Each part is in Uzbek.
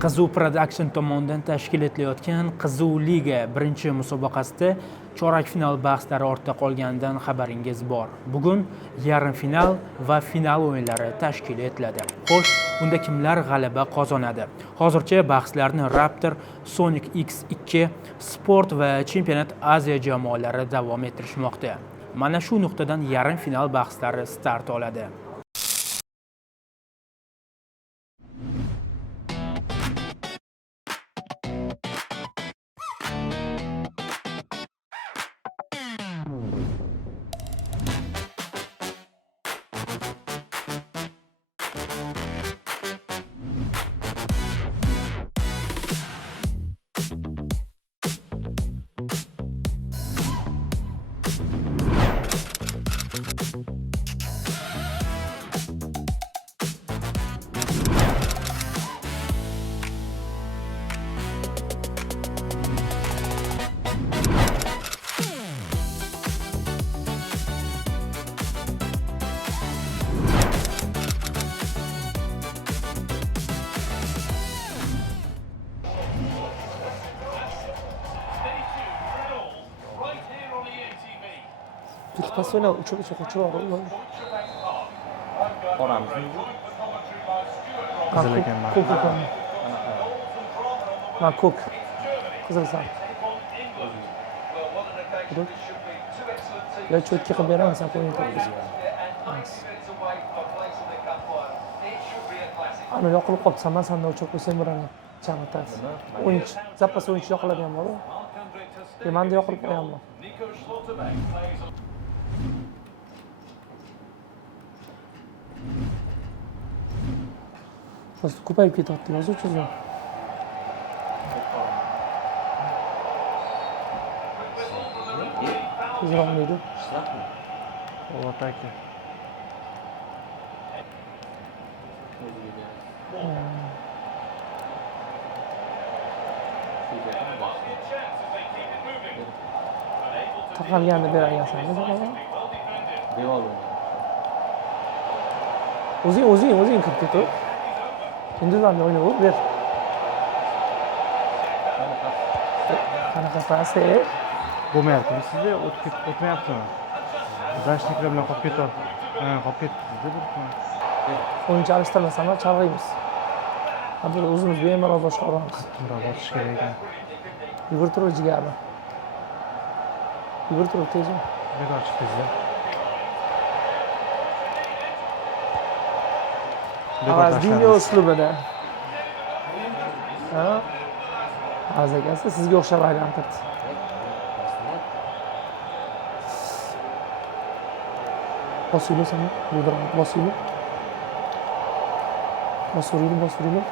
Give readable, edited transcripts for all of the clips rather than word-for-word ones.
Qizuv Production tomonidan tashkil etilayotgan Qizuv Liga birinchi musobaqasida chorak final bahslari ortda qolganidan xabaringiz bor. Bugun yarim final va final o'yinlari tashkil etiladi. Xo'sh, bunda kimlar g'alaba qozonadi? Hozircha bahslarni Raptor, Sonic X2, Sport va Championat Aziya jamoalari davom ettirishmoqda. Mana shu nuqtadan yarim final bahslari start oladi. Passona uçup qochib oldim. Qoramiz. Qizil ekan. Ma ko'k. Qizil sal. Ya cho'tki qilib beraman sen qo'ying to'pni. Ana yoqilib qolibsan, men senda o'chirib qo'ysam bo'ladi. Chamatasi. O'yinchi, zapas o'yinchi yoqiladigan bor-ku. Menda yoqilib qo'yaman. Просто ko'payib ketyapti, yozuvchi. Tezroq deydi. Вот aka. Taqalganni beragansan, Devor. O'zing kirib ketur. Individualni o'ynab ber. Qanaqa pasi? Bo'lmayapti. Sizda o'tmayaptimi? Zashniklar bilan qolib ketyapti. Qolib ketdi. O'yinchi alishtirmasam ham chalg'iymiz. Hozir o'zimiz bemalol boshqaramiz. To'g'ri bosish kerak ekan. Yugurib tur jigarni. Yugurib tur tez. Bekor chiqdingiz. Avazning uslubida. Ha? Azagasi sizga o'xshab aylantirdi. Bosuylu sana, buldurma, bosuylu. Bosuylu.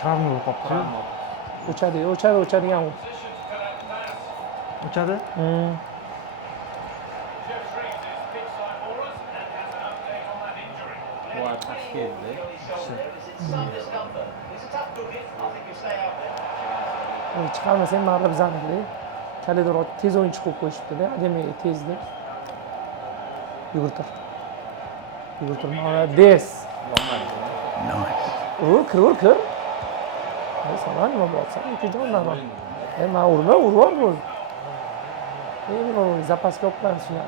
Travma bo'lib qolibdi. O'chadigan u. O'chadi? Chiqarmasang baribir bizaniki. Kalidor tez o'yinchi qo'yib qo'yishibdi-da, demak tezda. Yugurtir. Молодец. Kir. Sana nima bo'lsa, ikkijondan. Men urib. Men zapaska olib qo'yamiz shuni.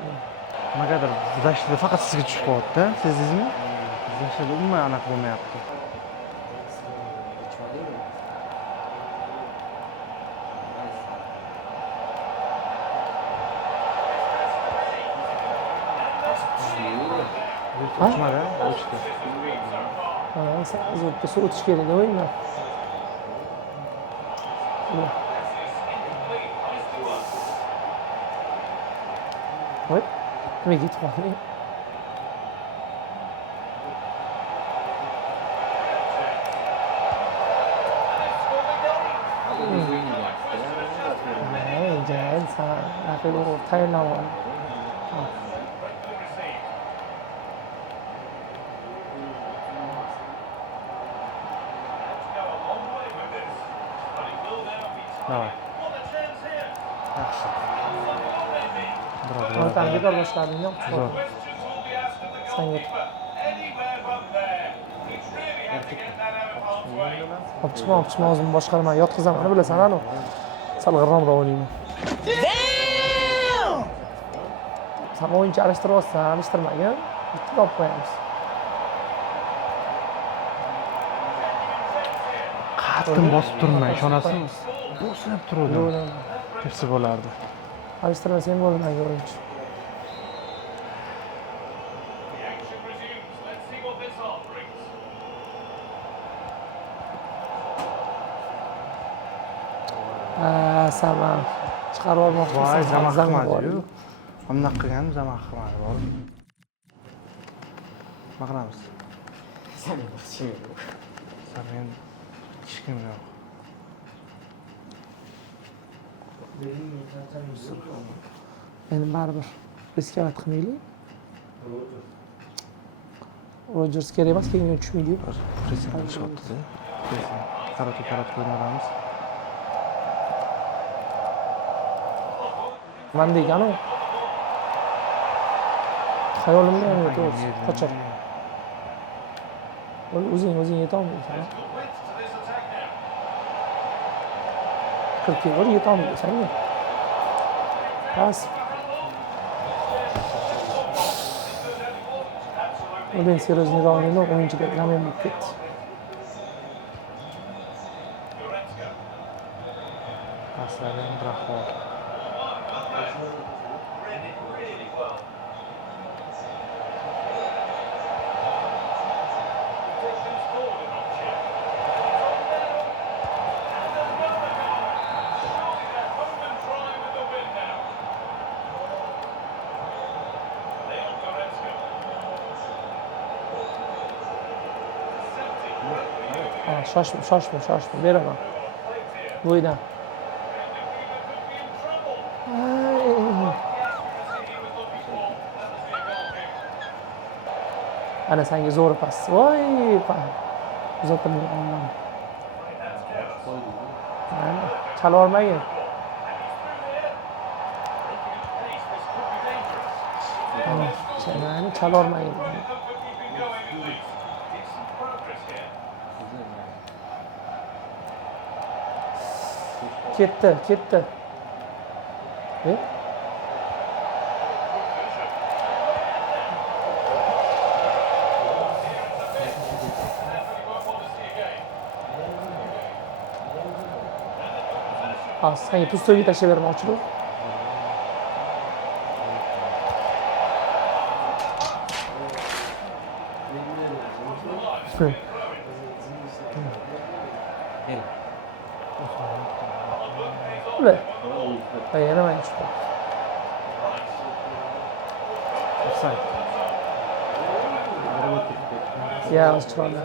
Nimagadir zashida faqat sizga tushib qolyapti, sezdingizmi? Zashida umuman aniq bo'lmayapti. O'chmadi, o'chdi. Sen o'zingga suv o'tish kerak o'yinlar. Voy, nima ketib qoldi? Sen raqib urib tayyorlab ol. Давай. Yaxshi. Bravo. Tangiga boshlading, yo'q? Senga. Olib chiqma, o'zim boshqaraman, yotqizaman, bilasan, anu. Sal g'irromroq o'ynayman. Sen o'yinchi alishtiryapsan, alishtirmagin. Bitta olib qo'yamiz. Qattiq bosib turmay, ishonasizmi? Bo'sab turadi. Tepsi bo'lardi. Alishtirmasang bo'lmaydi o'yinchi. Sama chiqarib olmoqchi. Voy, zamah qilmadi-yu. Bunday qilganim zamah qilmadi, bor. Nima qilamiz? Sen men hech kim yo'q. Endi baribir riskovat qilmaylik. Rodgers kerak emas, keyin tushmaydi-yu. Prezident chiqyapti-da. Qarab qo'yamiz. Man deganu. Xayolimda ham yo'q, to'g'risi. Qochar. O'zing yetolmaysan. 40 yil yetolmaysan-ku. Bas. O'yin seriyasini o'ynaydi, o'yinchilar yomon bo'lib ketdi. Paslardan rahmat. Shoshma, beraman. Bo'ydan. Ana senga zo'r pas. Voy, uzatilmagan. Chala olmagin. Mani chala olmagin. Ketdi. Senga pustoyga tashlab bermoqchiman. Yana men chiqdi. Offside. Ya, chiqdi.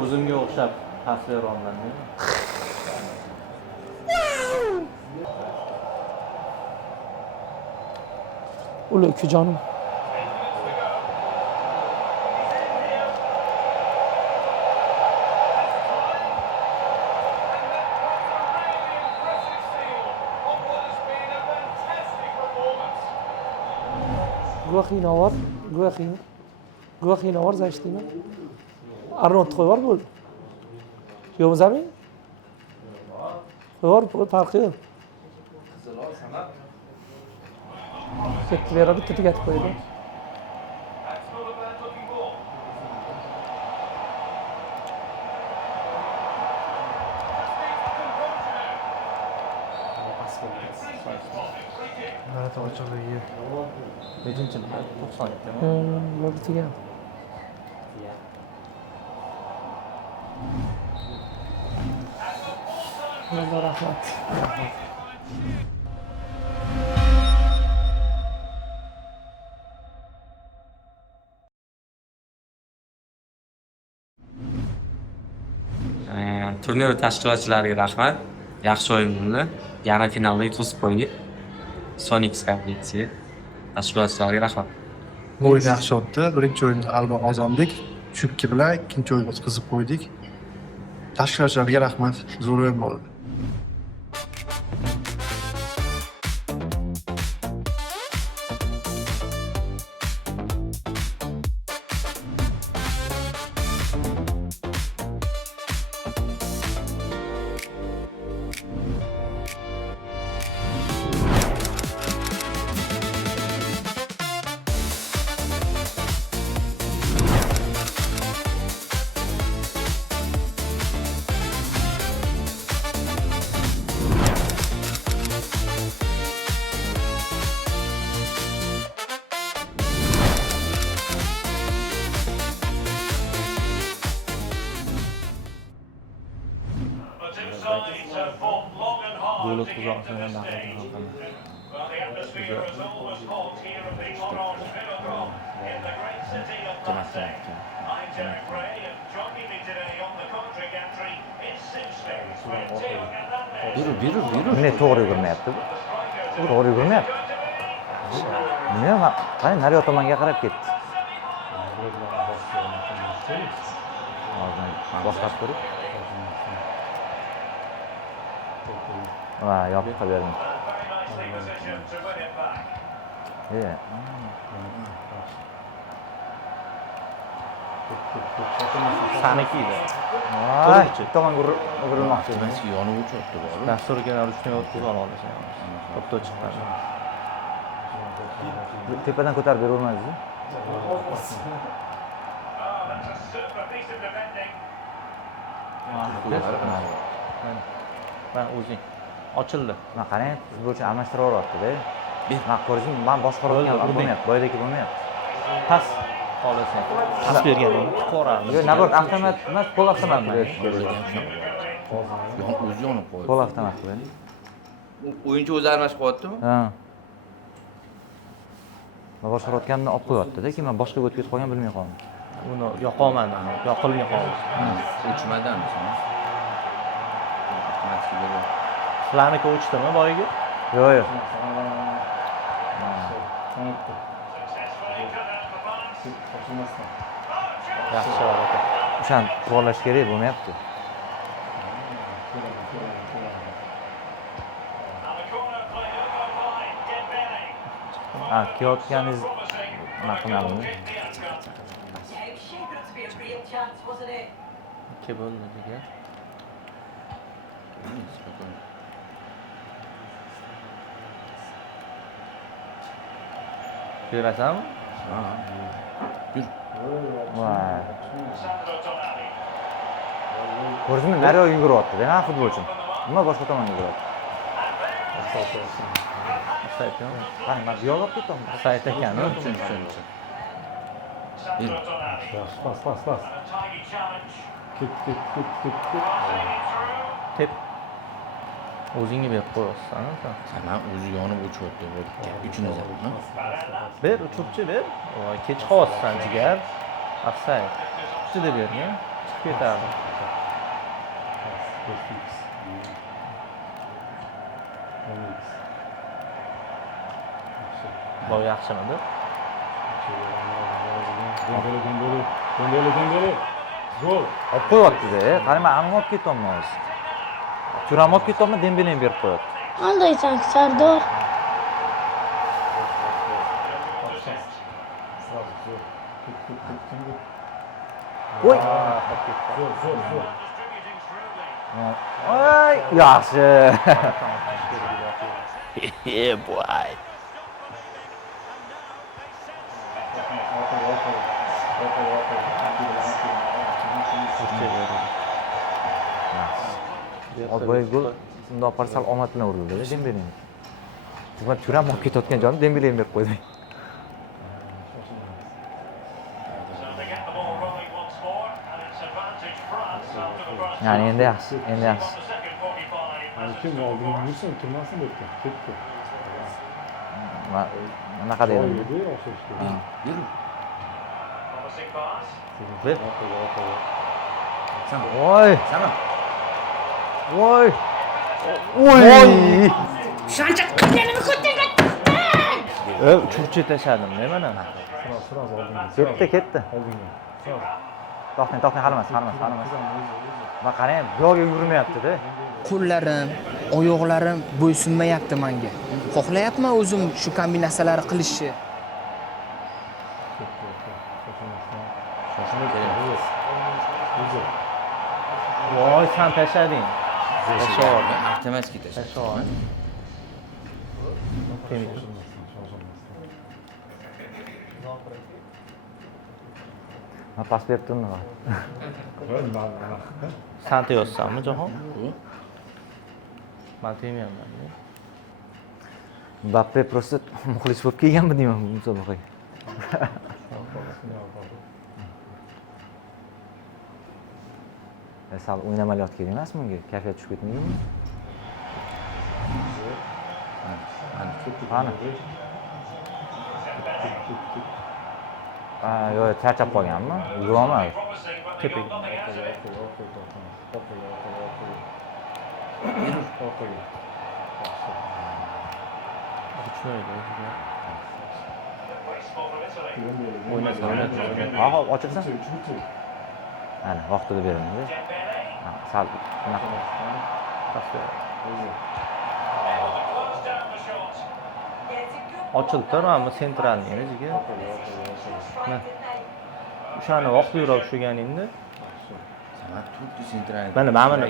O'zimga o'xshab pas beryapman. Ulu ukajonim. Guahina var zaštitimo. Arnold tvoj var bol? Yo'q zamin? Var, farqi yo'q. Ketdi beradi, bitta tugatib qo'ydi. Mana to'g'ri. Nechinchi? 92 mi? Yo'q, tugan. Rahmat. Turnir tashkilotchilariga rahmat. Yaxshi o'yin bo'ldi. Yarim finalda yutqazib qo'ydik. Sonic Skyblade tashkilotchilariga rahmat. O'yin yaxshi o'tdi. Birinchi o'yinda g'alaba qozondik. Shubki bilan ikkinchi o'yin o'tkazib qo'ydik. Tashkilotchilarga rahmat. Zo'r o'yin bo'ldi. Gol o'tkaza olsa ham daxlatini ham qiladi. Mene to'g'ri yugurmayapti bu. To'g'ri yugurmayapti. Nima? Qani nariyoq tomonga qarab ketdi. Hozir boshqarib ko'ring. Va, yopib qo'yaverdim. Saniki edi. Voy, tomonga urilmoqchi. Yonib o'chirdi bor. Dasturga ruchni o'tkazib olasan. To'pda chiqqan. Tepadan ko'tarib beravermadingiz? Ben o'zing. Ochildi. Mana qarang, futbolchi almashtiryapti-da. Men ko'rishim, men boshqarayotgan bo'lmayapti, boydagi bo'lmayapti. Pas olasan. Pas berganing ko'ramiz. Yo'q, nabot avtomat emas, qo'l avtomat berish kerak. O'zi yonib qo'ydi. Qo'l avtomat bo'ling. O'yinchi o'zi almashib qo'yaptimi? Ha. Men boshqarayotganimni olib qo'yapti-da, keyin men boshqa o'tib ketib qolgan bilmay qoldim. Uni yoqolmadi, yoqilmay qoldi. O'chmadan sen. Sizlarniki o'chdimi boyagi? Yo'q, yo'q. Yaxshi harakat. O'shani to'g'irlash kerak bo'lmayapti. Ha, kiyotganingiz nima qilmadimi? Ikki bo'ldi degan. Berasanmi? Voy. Ko'rdingmi, nariyoq yuguryapti-da, ha, futbolchi. Nima boshqa tomonga yuguryapti? Saytmi? Qani, men yo'q olib ketdim. Sayt ekan. Tep. O'zingga berib qo'yapsan sen. Sana o'zi yonib o'chirdi. Uchini zapmi? Ber, uchuvchi ber. Voy, kech qolyapsan jigar. Afsay. Juda bergan. Chiqib ketadi. Bu yaxshimidi? Olib qo'yapti-da, qani men aniq olib ketyapman hozir. Turam olib ketyapman, Dembeleni berib qo'yapti. Qandaysan, Sardor? Voy. Voy, yaxshi. Yeah, boy. Boy gol bundoq parsal omad bilan urildi-da Dembeleni. Men Turam olib ketayotgan joyda Dembeleni berib qo'ydi. Yani endi yaxshi, endi yaxshi. Kim oldin yursin, turmasin deb ketdi. Anaqa deydi. Ber. Voy. Sana. Voy. Voy. Shuncha qilganini ko'targan. Uchuvchi tashladim, nima mana? Ketdi. To'xtang, halimas. Men qarang, bu yoqqa yurmayapti-da. Qo'llarim, oyoqlarim bo'ysunmayapti menga. Xohlayapman o'zim shu kombinatsiyalarni qilishni. Voy, sen tashlading. Tashlayapti. Avtomatik tashladi. Tashlayapti. Men pas berib turdim. Sen teyapsanmi, Jahon? Men teymayapman. Mbappe просто muxlis bo'lib kelganmi deyman bu musobaqaga. Sal o'ynamayotgan emasmi bunga? Kayfiyat tushib ketmaydimi? Ana. Yo'q, charchab qolganmi? Yurolmadi. Tepaga. Ha, ochilsin. Ana, vaqtida beriladi. Ha, sal bunaqa. Ochilib turamiz sentralning o'ziga. O'shani vaqtliroq ushlaganingda mana mana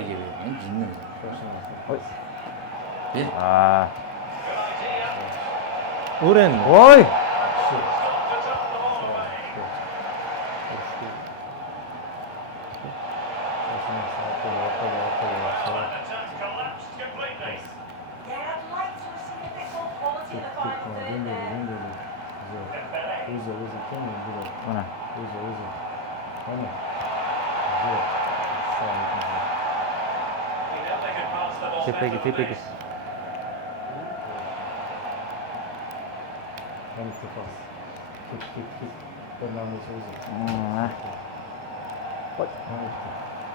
Ha. urin. Voy! Mana. Tepaga.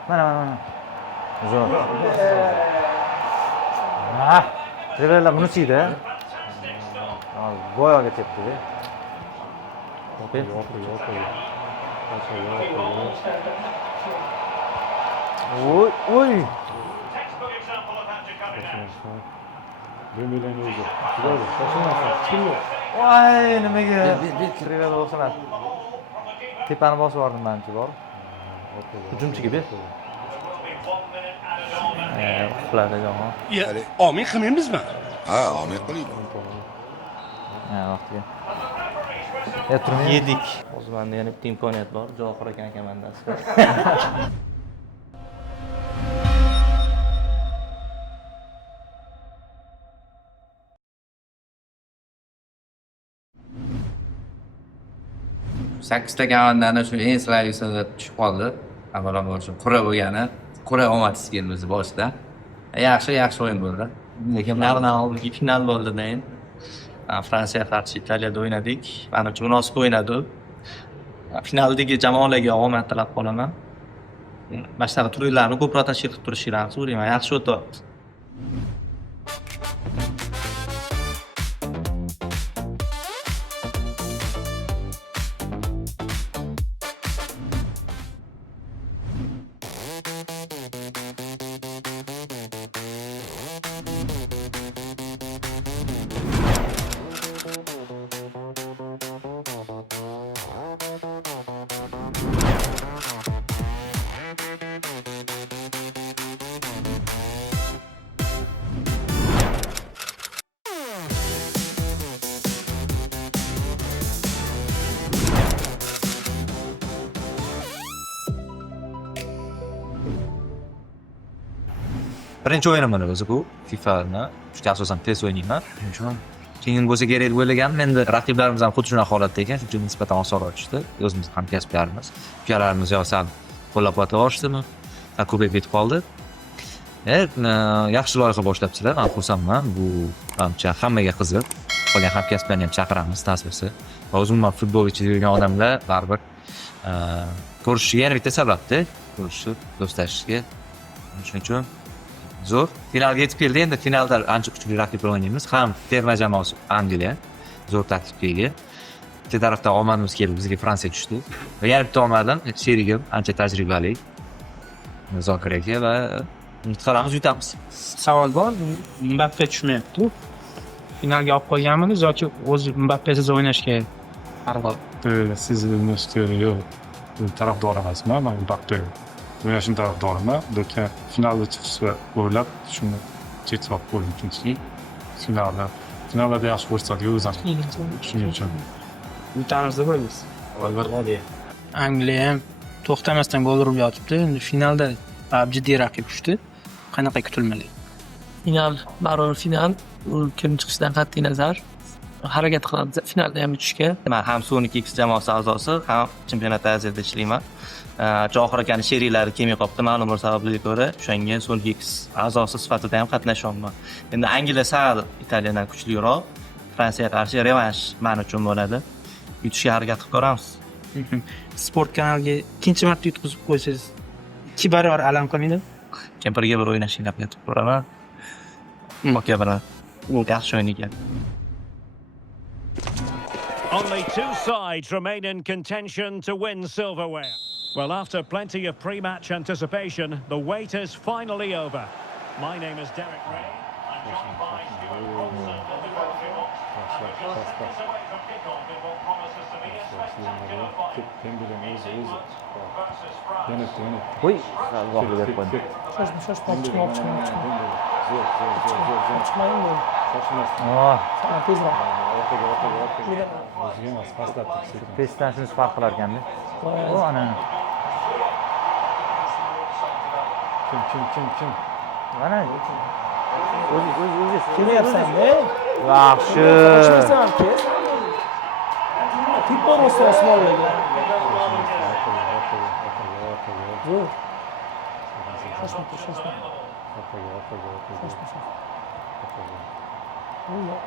Mana. Zo'r. Ha, dribbler buni siydi. Boyaga tepdi. Oy. Voy, nimaga? Dribbler bo'lsalar. Tepani bosib yubordim menimcha bor. Hujumchiga ber. Uxladi jamoa. Omin qilmaymizmi? Ha, omin qiling. Ha, vaqtiga. Turmay. Yedik. Hozir menda yana bitta imkoniyat bor. Johir aka komandasi. Sakkizta komandani shu eng siraylisida tushib qoldi. Avvalambor shu qura bo'lgani, qura omadsiz keldi o'zi boshida. Yaxshi o'yin bo'ldi. Lekin nardan oldingi final bo'ldi-da. Fransiya qarshi Italiyada o'ynadik. Menimcha munosib o'ynadi. Finaldagi jamoalarga omad tilab qolaman. Mana shunaqa turlarni ko'proq tashkil qilib turishingizni so'rayman. Yaxshi o'tyapti. Birinchi o'yinim mana o'zi bu FIFAni. Juda asosan tez o'ynayman. Keyin bo'lsa kerak deb o'ylagandim. Endi raqiblarimiz ham xuddi shunaqa holatda ekan, shuning uchun nisbatan osonroq tushdi. O'zimiz hamkasblarimiz, ukalarimiz yo sal qo'llab-quvvatlashdimi, ko'payib ketib qoldi. Yaxshi loyiha boshlabsizlar. Men xursandman. Bu menimcha hammaga qiziq. Qolgan hamkasblarni ham chaqiramiz ta'sirsi. Va umuman futbol ichida yurgan odamlar baribir ko'rishiga yana bitta sababda, ko'rishib, do'stlashishga. Shuning uchun zo'r. Finalga yetib keldi. Endi finalda ancha kuchli raqiblar o'ynaymiz. Ham terma jamoasi Angliya zo'r tarkibga ega. Bitta tarafdan omadimiz keldi, bizga Fransiya tushdi. Va yana bitta omadim sherigim ancha tajribali Zokir aka va qaramiz yutamiz. Savol bor. Mbappe tushmayapti. Finalga olib qo'yganmidi yoki o'zi Mbappesiz o'ynashga qaror? Siz yo'q. Tarafdor emasman, men Mbappe o'ynashini tarafdoriman. Lekin finalga chiqishni o'ylab shuni chetroq qo'ydim chunki finalda yaxshi ko'rsatdik o'zim. Shuning uchun Yutamiz deb o'ylaysiz. Albatta. Angliya ham to'xtamasdan gol urib yotibdi. Endi finalda jiddiy raqib tushdi. Qanaqa kutilmaydi? Final, baribir final. Kim chiqishidan qat'iy nazar harakat qilamiz finalda ham yutishga. Men ham Sonic X jamoasi a'zosi, ham chempionat aziyada ishlayman. Johir akani sheriklari kelmay qolibdi ma'lum bir sabablarga ko'ra. O'shanga Sonic X a'zosi sifatida ham qatnashyapman. Endi Angliya sal Italiyadan kuchliroq. Fransiyaga qarshi revansh men uchun bo'ladi. Yutishga harakat qilib ko'ramiz. Sport kanaliga ikkinchi marta yutqizib qo'ysangiz 2 barobar alam qilmaydi. Kempirga bir o'ynashinglarga aytib ko'raman. Unga bir yaxshi o'yin ekan. Only two sides remain in contention to win silverware. Well, after plenty of pre-match anticipation, the wait is finally over. My name is Derek Ray. I'm joined by Stuart Robson and the promises to be a spectacular fight. Qo'y, salvoqli deb qo'ydi. Shoshma, olib chiqmaymi? Oh, Sana tezroq. pesdan shunisi farq qilar ekanda. O, ana. Kim? Mana. O'zi. Kelyapsan-da. Yaxshi. Shoshmasan tez. Tip bormasa osmonlarga. Zo'r. Shoshma.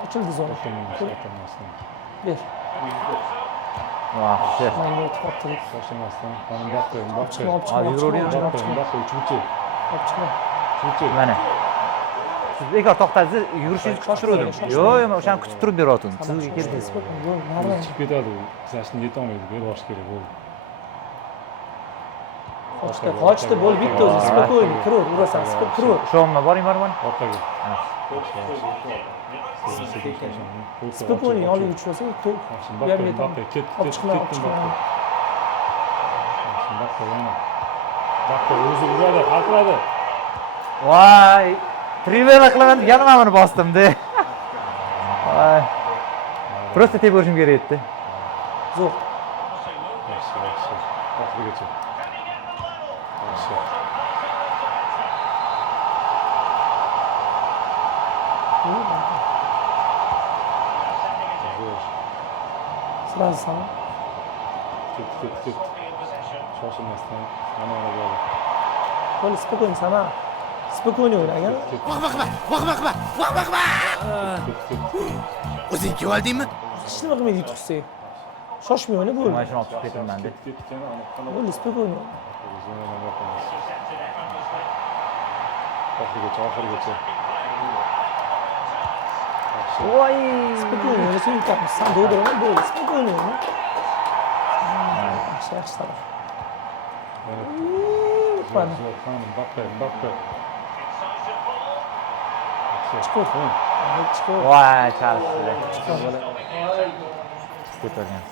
Ochildi zo'r. Ber. Yaxshi. Menga o'tib qoldi. Mana. Siz bekor to'xtadingiz, yurishingizni shoshirdim. Yo'q, o'shani kutib turib beryaptim. Sizga keldingiz. Chiqib ketadi u. Sizlarni yetolmaydi, berish kerak bo'ldi. Qochdi, bo'l bitta o'zi. Spokойно, kirur, urasan, kirur. Shomma, boring. Orqaga. Spokойно, olib uch bo'lsa, ko'p. Olib chiqmayman. Bakka o'zi uradi, haqladi. Voy, trivela qilaman deganim buni bosdim-da. Voy. Просто tep o'rishim kerak edi. Zo'r. Yaxshi. Oxirigacha. Yaxshi. Sразу sana. Ket. Shoshilmasdan ana bo'ladi. Bo'l, spokойно sana. Spokойно o'ynagan. Vaqma. O'zing keldingmi? Hech nima qilmaydi yutqizsak. Shoshmay o'yna bo'l. Mana shuni olib chiqib ketaman-da. Bo'l, spokойно. Oxirigacha. Voy, spokойно o'ynasa yutamiz. Sen do'diraman, bo'l, spokойно o'yna. Yaxshi tamam. Bakka. Chiqur. Voy, chalishdi. Ketargan.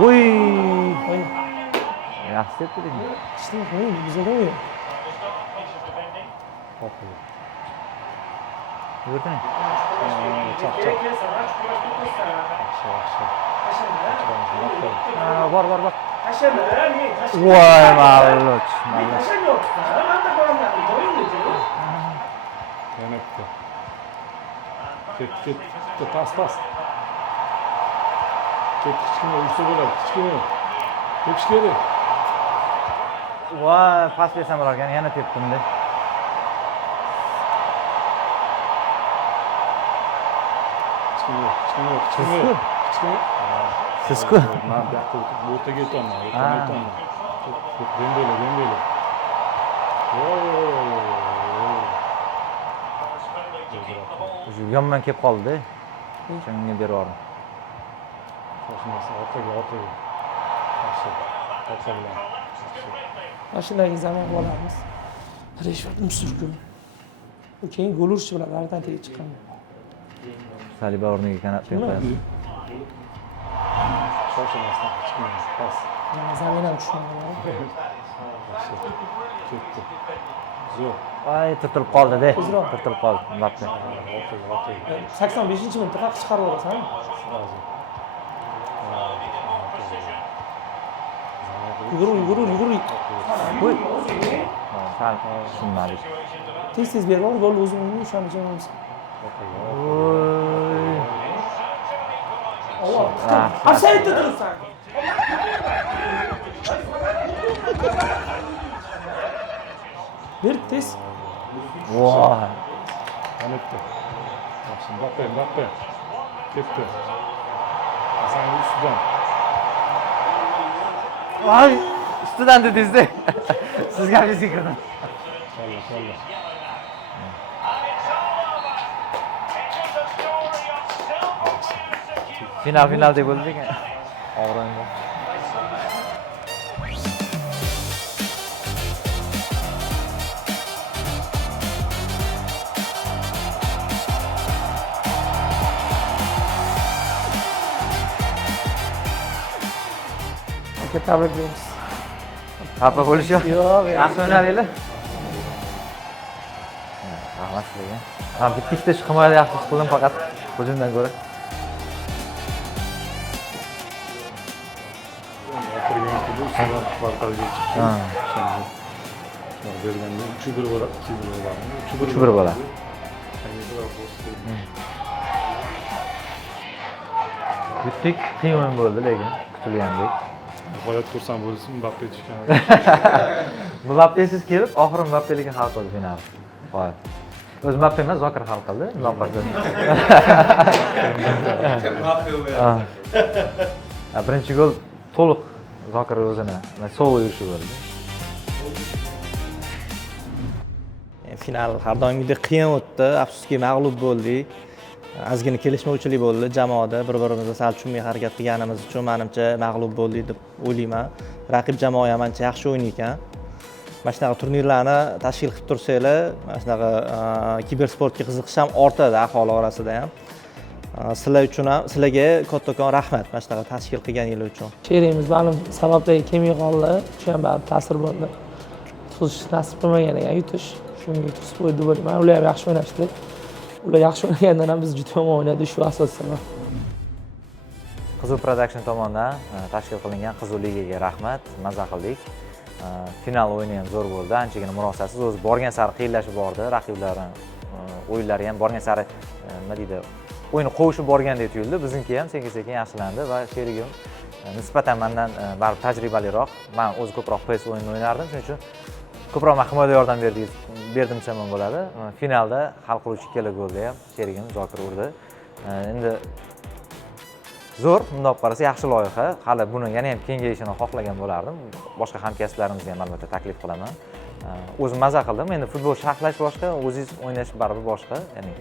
Voy. Yaxshi debding. Ishni qo'ying, bizga o'yin. Yurting. Chap. Bor. Voy, malloch. Yana bitta. Ket. Pas. Kichkina ursa bo'ladi, kichkina. Tepish kerak. Voy, pas bersam bo'larkan, yana tepdim-da. Kichkina. Siz-ku? Men bu yoqqa o'rtaga yetaman. Dembele. O'sha yonman kelib qoldi-da. O'shanga berib Shoshilmasdan orqaga. Yaxshi. Mashinadagi zamon bo'lamiz. Reshvat Musurkun. U keyin gol urishchi bilan aridan tegib chiqqan. Saliba o'rniga kanat qo'yadi. Shoshilmasdan kichkina pas. Zaminam tushmagan. Yaxshi. Ketdi. Zo'r. Voy, turtilib qoldi-da. Turtilib qoldi. Vaqti. Orqaga. 85-minutda qaqib chiqarib olasan. Yugur. Voy. Sal tushunmadik. Tez berib ol, gol o'zing o'yna, o'shaning bo'lsa. Voy. Afsaytda turibsan. Ber tez. Voy. Anetdi. Yaxshi, Mbappe. Ketdi. Hasan ustidan. Voy, ustidan dedingiz-da. Sizga bizga kirdim. Solla. Final deb bo'ldik. Og'rindi. Aka tabriklaymiz. Xafa bo'lish yo'q. Yo'q, Yaxshi o'ynadinglar. Rahmat sizga. Men bitta shu himoyada yaxshi ish qildim faqat hujumdan ko'ra. Berganda 3-1 bo'ladi, 2-1 bo'ladi. 3-1 bo'ladi. Yutdik, qiyin o'yin bo'ldi lekin kutilgandek. Nihoyat xursand bo'lsin, Mbappe tushgan. Mbappesiz kelib, oxiri Mbappelikka hal qildi final. Voy. O'z Mbappe emas, Zokir hal qildi. Birinchi gol to'liq Zokir o'zini solo yurishi bo'ldi. Final har doimgidek qiyin o'tdi. Afsuski mag'lub bo'ldik. Ozgina kelishmovchilik bo'ldi jamoada. Bir-birimizni sal tushunmay harakat qilganimiz uchun menimcha mag'lub bo'ldik deb o'ylayman. Raqib jamoa ham ancha yaxshi o'ynaykan. Mana shunaqa turnirlarni tashkil qilib tursanglar, mana shunaqa kibersportga qiziqish ham ortadi aholi orasida ham. Sizlar uchun ham, sizlarga kattakon rahmat mana shunaqa tashkil qilganingiz uchun. Sherimiz ma'lum sababdan kelmay qoldi. Shu ham baribir ta'sir bo'ldi. Tutish nasib qilmagan ekan yutish. Shunga yutib qo'ydi deb o'ylayman. Ular ham yaxshi o'ynashdi. Ular yaxshi o'ynagandan ham biz juda yomon o'ynadik, shu asosiy sabab. Qiziq Production tomonidan tashkil qilingan Qiziq ligaga rahmat. Maza qildik. Final o'yini ham zo'r bo'ldi. Anchagina murosasiz. O'zi borgan sari qiyinlashib bordi. Raqiblarning o'yinlari ham borgan sari nima deydi, o'yini qovushib borgandek tuyuldi. Bizniki ham sekin-sekin yaxshilandi va sherigim nisbatan mendan baribir tajribaliroq. Men o'zi ko'proq PES o'yinini o'ynardim. Shuning uchun ko'proq himoyada yordam berdim desam ham bo'ladi. Finalda hal qiluvchi ikkala golda ham sherigim Zokir urdi. Endi zo'r, bundoq qarasa yaxshi loyiha. Hali buni yana ham kengayishini xohlagan bo'lardim. Boshqa hamkasblarimizga ham albatta taklif qilaman. O'zim maza qildim. Endi futbol sharhlash boshqa, o'zingiz o'ynash baribir boshqa. Ya'ni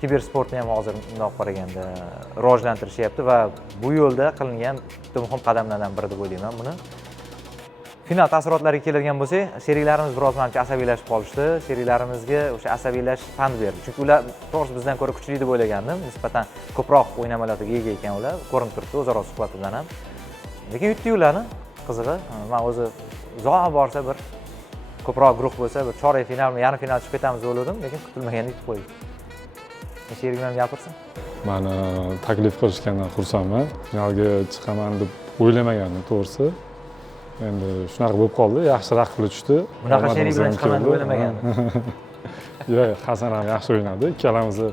kibersportni ham hozir bundoq qaraganda rivojlantirishyapti va bu yo'lda qilingan juda muhim qadamlardan biri deb o'ylayman buni. Final taassurotlariga keladigan bo'lsak, sheriklarimiz biroz menimcha asabiylashib qolishdi. Sheriklarimizga o'sha asabiylash pand berdi. Chunki ular to'g'ri bizdan ko'ra kuchli deb o'ylagandim. Nisbatan ko'proq o'ynamalarga ega ekan ular, ko'rinib turibdi o'zaro suhbatidan ham. Lekin yutdik ularni. Qizig'i, men o'zi uzoq borsa bir ko'proq guruh bo'lsa, bir chorak final, yarim final chiqib ketamiz deb o'yladim, lekin kutilmaganda yutib qo'ydik. Sherigim ham gapirsin. Meni taklif qilishgandan xursandman. Finalga chiqaman deb o'ylamagandim, to'g'risi. Endi shunaqa bo'lib qoldi. Yaxshi raqiblar tushdi. Bunaqa sherik bilan chiqaman deb o'ylamagandim. Yo'q, Hasan ham yaxshi o'ynadi. Ikkalamizni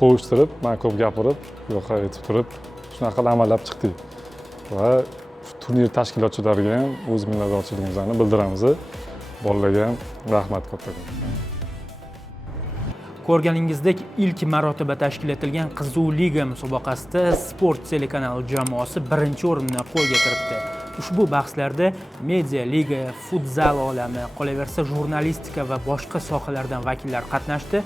qovushtirib, men ko'p gapirib, yo'q aytib turib, shunaqa amallab chiqdik. Va turnir tashkilotchilariga ham o'z minnatdorchiligimizni bildiramiz. Bolalarga ham rahmat kattakon. Ko'rganingizdek, ilk marotaba tashkil etilgan Qiziq liga musobaqasida Sport telekanali jamoasi birinchi o'rinni qo'lga kiritdi. Ushbu bahslarda media liga, futzal olami, qolaversa jurnalistika va boshqa sohalardan vakillar qatnashdi.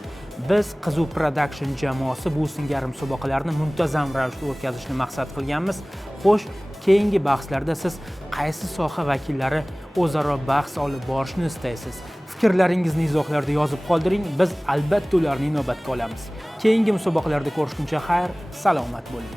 Biz Qiziq Production jamoasi bu singari musobaqalarni muntazam ravishda o'tkazishni maqsad qilganmiz. Xo'sh, keyingi bahslarda siz qaysi soha vakillari o'zaro bahs olib borishni istaysiz? Fikrlaringizni izohlarda yozib qoldiring. Biz albatta ularni inobatga olamiz. Keyingi musobaqalarda ko'rishguncha xayr, salomat bo'ling.